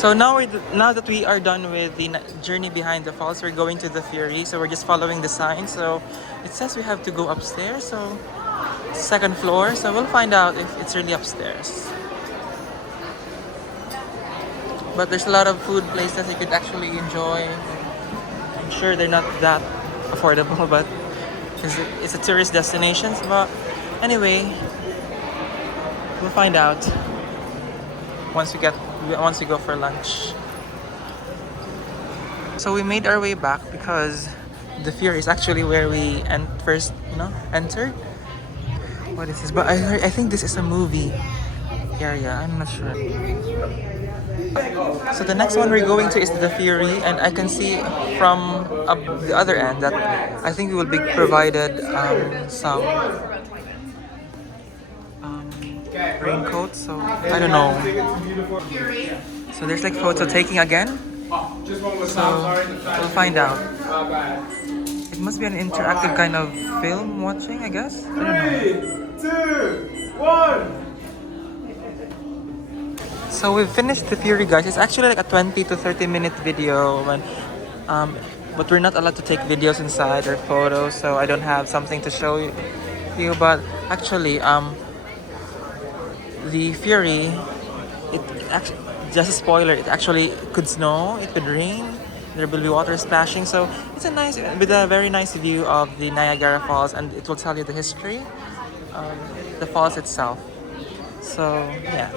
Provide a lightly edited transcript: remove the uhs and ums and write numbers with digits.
So now that we are done with the journey behind the falls, we're going to the ferry. So we're just following the sign. So it says we have to go upstairs. So second floor. So we'll find out if it's really upstairs. But there's a lot of food places you could actually enjoy. I'm sure they're not that affordable, but it's a tourist destination. But anyway, we'll find out once we go for lunch. So we made our way back because the fear is actually where we first, entered. What is this? But I think this is a movie area. I'm not sure. So the next one we're going to is the Fury, and I can see from the other end that I think we will be provided some raincoats. So I don't know. So there's like photo taking again. So we'll find out. It must be an interactive kind of film watching, I guess. I don't know. 3, 2, 1. So we've finished the Fury, guys. It's actually like a 20 to 30 minute video, but we're not allowed to take videos inside or photos, so I don't have something to show you. But actually, the Fury, it actually, just a spoiler, it actually could snow, it could rain, there will be water splashing. So it's with a very nice view of the Niagara Falls, and it will tell you the history of the falls itself. So yeah.